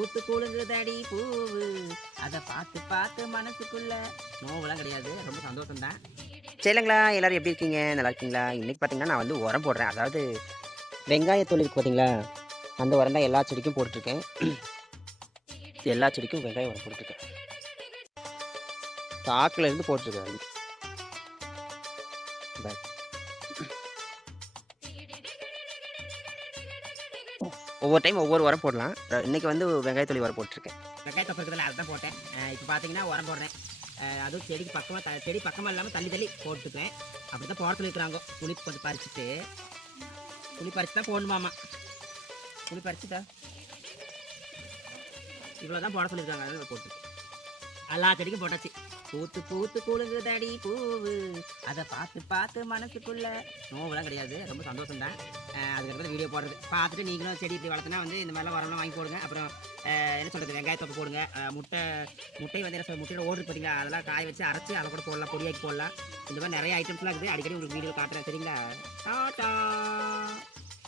பூத்து குலுங்குதடி பூவு அதை பார்த்து பார்த்து மனசுக்குள்ள நோவெல்லாம் கிடையாது, ரொம்ப சந்தோஷம் தான். சரிங்களா, எல்லாரும் எப்படி இருக்கீங்க? நல்லா இருக்கீங்களா? இன்னைக்கு பார்த்தீங்கன்னா நான் வந்து உரம் போடுறேன். அதாவது வெங்காய தோல் இருக்கு பார்த்தீங்களா, அந்த உரம் தான் எல்லா செடிக்கும் போட்டுருக்கேன். எல்லா செடிக்கும் வெங்காயம் உரம் போட்டுருக்கேன். சாக்கில் இருந்து போட்டுருக்கேன். ஒவ்வொரு டைம் ஒவ்வொரு உரம் போடலாம். இன்றைக்கி வந்து வெங்காயத்தொலி உரம் போட்டிருக்கேன். வெங்காயத்தை இருக்கிறதுல அதை தான் போட்டேன். இப்போ பார்த்தீங்கன்னா உரம் போடுறேன். அதுவும் செடிக்கு பக்கமாக செடி பக்கமாக இல்லாமல் தள்ளி தள்ளி போட்டுக்கிறேன். அப்படி தான் போட சொல்லியிருக்கிறாங்க. புளி கொஞ்சம் பறிச்சுட்டு புளி பறிச்சு தான் போடணுமாமா. புளி பறிச்சுட்டா இவ்வளோ தான் போட சொல்லியிருக்காங்க. அதனால் போட்டுருக்கேன். எல்லா செடிக்கும் போட்டாச்சு. பூத்து பூத்து குலுங்குதடி பூவு அதை பார்த்து பார்த்து மனசுக்குள்ள நோவெல்லாம் கிடையாது, ரொம்ப சந்தோஷம் தான். அதுக்கப்புறம் வீடியோ போடுறது பார்த்துட்டு நீங்களும் செடி இப்படி வளர்த்துனா வந்து இந்த மாதிரிலாம் உரம்லாம் வாங்கி போடுங்க. அப்புறம் என்ன சொல்கிறது, வெங்காயத்தொப்பை போடுங்க. முட்டை வந்து என்ன சொல்ல, முட்டையோட ஓடு பார்த்தீங்களா, அதெல்லாம் காய வச்சு அரைச்சி அதை கூட போடலாம், பொடியாக்கி போடலாம். இந்த மாதிரி நிறைய ஐட்டம்ஸ்லாம் இருக்குது. அடிக்கடி உங்களுக்கு வீடியோ காட்டுறேன். சரிங்களா? டாடா.